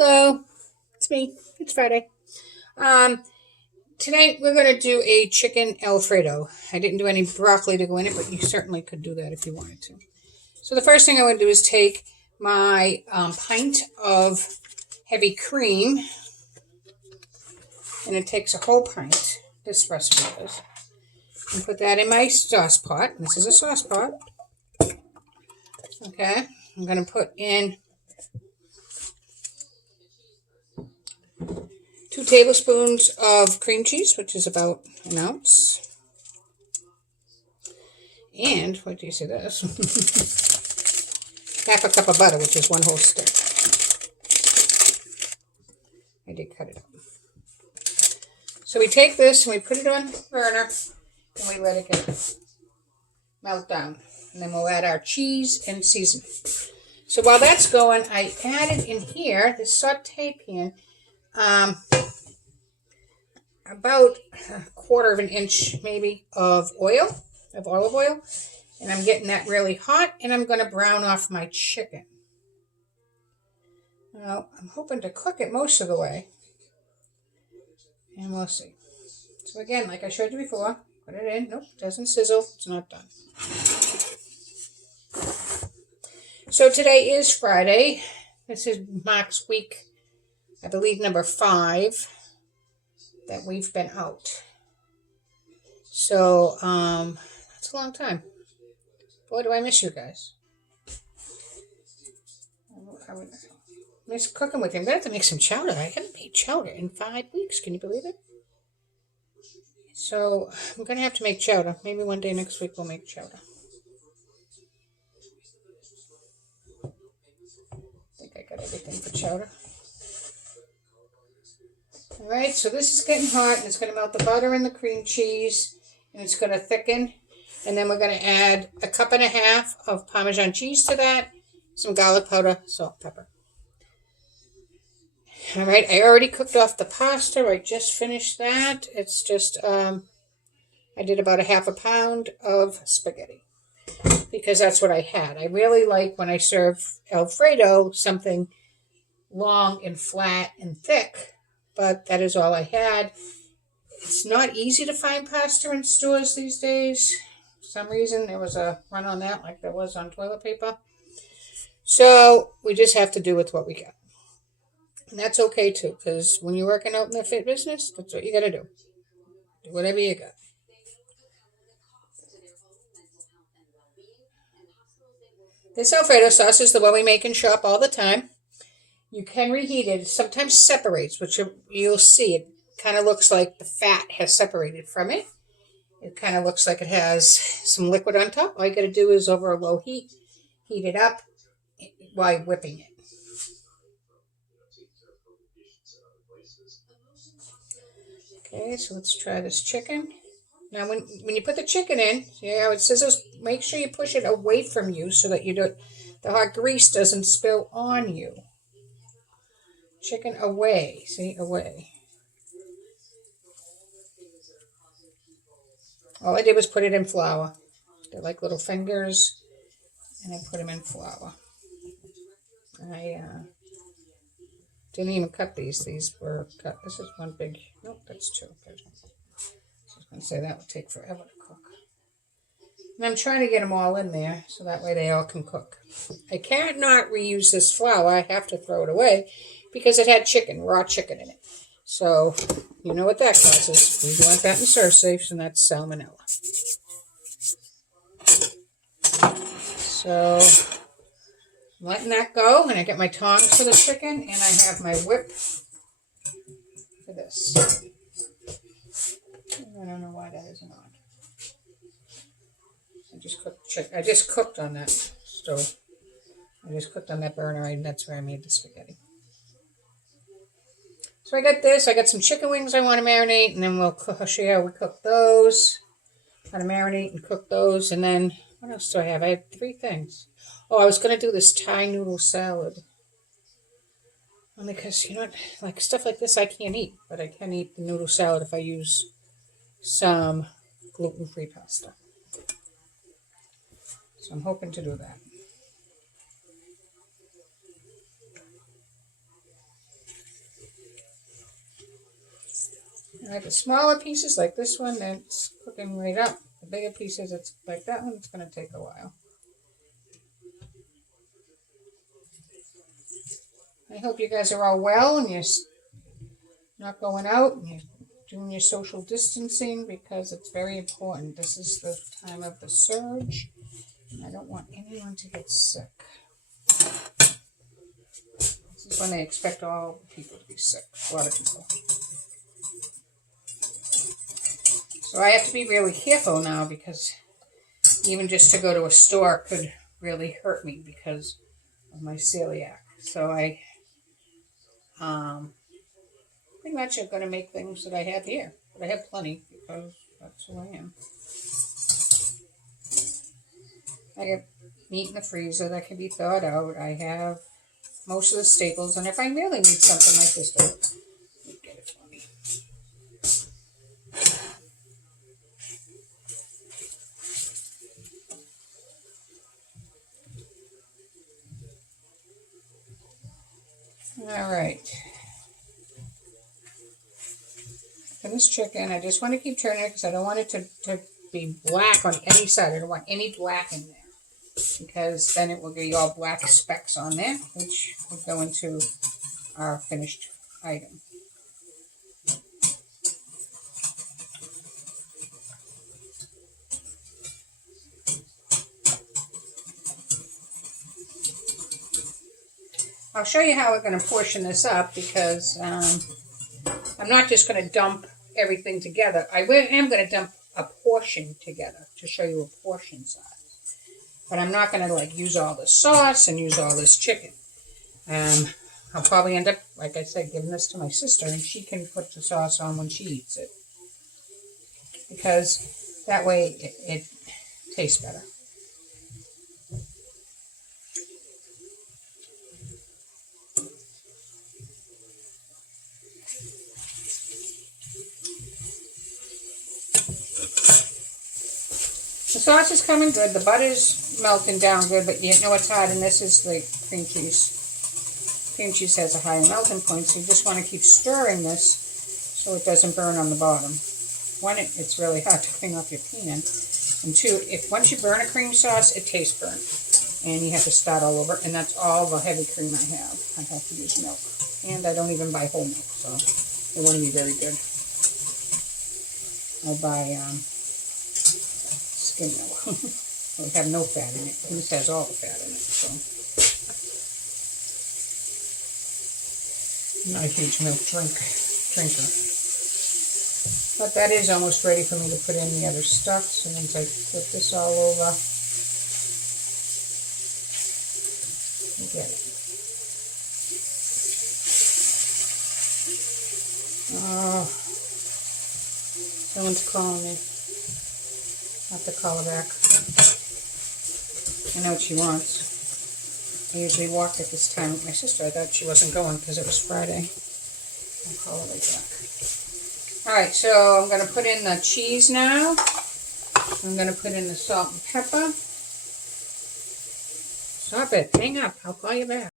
Hello, it's me. It's Friday. Um, Tonight we're going to do a chicken Alfredo. I didn't do any broccoli to go in it, but you certainly could do that if you wanted to. So the first thing I want to do is take my pint of heavy cream, and it takes a whole pint, this recipe does, and put that in my sauce pot. This is a sauce pot. Okay, I'm going to put in 2 tablespoons of cream cheese, which is about an ounce. And, what do you say this? Half a cup of butter, which is 1 whole stick. I did cut it up. So we take this and we put it on the burner and we let it get melt down. And then we'll add our cheese and seasoning. So while that's going, I added in here this saute pan, about a 1/4 of an inch maybe of olive oil. And I'm getting that really hot, and I'm going to brown off my chicken. Now, I'm hoping to cook it most of the way. And we'll see. So again, like I showed you before, put it in. Nope, doesn't sizzle. It's not done. So today is Friday. This is Mark's week, I believe, number 5 that we've been out. So, that's a long time. Boy, do I miss you guys. I would miss cooking with you. I'm going to have to make some chowder. I haven't made chowder in 5 weeks. Can you believe it? So, I'm going to have to make chowder. Maybe one day next week we'll make chowder. I think I got everything for chowder. Alright, so this is getting hot, and it's going to melt the butter and the cream cheese, and it's going to thicken. And then we're going to add 1.5 cups of Parmesan cheese to that, some garlic powder, salt, pepper. Alright, I already cooked off the pasta. I just finished that. It's just, I did about 1/2 pound of spaghetti, because that's what I had. I really like, when I serve Alfredo, something long and flat and thick, but that is all I had. It's not easy to find pasta in stores these days. For some reason, there was a run on that, like there was on toilet paper. So we just have to do with what we got. And that's okay too, because when you're working out in the fit business, that's what you got to do. Do whatever you got. This Alfredo sauce is the one we make and shop all the time. You can reheat it. It sometimes separates, which you'll see. It kind of looks like the fat has separated from it. It kind of looks like it has some liquid on top. All you got to do is, over a low heat, heat it up while whipping it. Okay, so let's try this chicken. Now, when you put the chicken in, see how it sizzles? Make sure you push it away from you so that the hot grease doesn't spill on you. Chicken away. See, away. All I did was put it in flour. They're like little fingers, and I put them in flour. I didn't even cut these. These were cut. This is one big. Nope, that's 2. I was going to say that would take forever to cook. And I'm trying to get them all in there so that way they all can cook. I can't not reuse this flour. I have to throw it away because it had chicken, raw chicken in it. So, you know what that causes. We want that in serve safes, and that's salmonella. So, I'm letting that go, and I get my tongs for the chicken, and I have my whip for this. I don't know why that isn't on. I just cooked on that stove. I just cooked on that burner, and that's where I made the spaghetti. So I got this. I got some chicken wings I want to marinate, and then I'll show you how we cook those. How to marinate and cook those, and then what else do I have? I have 3 things. Oh, I was going to do this Thai noodle salad. Only because, you know what, like stuff like this I can't eat, but I can eat the noodle salad if I use some gluten-free pasta. So I'm hoping to do that. All right, the smaller pieces like this one, that's cooking right up. The bigger pieces, it's like that one, it's going to take a while. I hope you guys are all well and you're not going out and you're doing your social distancing because it's very important. This is the time of the surge and I don't want anyone to get sick. This is when they expect all people to be sick, a lot of people. So I have to be really careful now because even just to go to a store could really hurt me because of my celiac. So I pretty much I'm going to make things that I have here. But I have plenty because that's who I am. I have meat in the freezer that can be thawed out. I have most of the staples. And if I really need something, my sister will get it for me. All right. For this chicken, I just want to keep turning it because I don't want it to be black on any side. I don't want any black in there because then it will be all black specks on there, which will go into our finished item. I'll show you how we're going to portion this up because I'm not just going to dump everything together. I am going to dump a portion together to show you a portion size. But I'm not going to like use all the sauce and use all this chicken. I'll probably end up, like I said, giving this to my sister and she can put the sauce on when she eats it. Because that way it tastes better. The sauce is coming good. The butter's melting down good, but you know what's hot, and this is the cream cheese. Cream cheese has a higher melting point, so you just want to keep stirring this so it doesn't burn on the bottom. One, it's really hard to clean off your pan. And two, once you burn a cream sauce, it tastes burnt. And you have to start all over, and that's all the heavy cream I have. I have to use milk. And I don't even buy whole milk, so it wouldn't be very good. I buy skim milk. It would have no fat in it. And this has all the fat in it, so. I'm not a huge milk drinker. But that is almost ready for me to put in the other stuff. So once I flip this all over, you get it. Oh, someone's calling me. I have to call her back. I know what she wants. I usually walk at this time with my sister. I thought she wasn't going because it was Friday. I'll call her right back. Alright, so I'm going to put in the cheese now. I'm going to put in the salt and pepper. Stop it. Hang up. I'll call you back.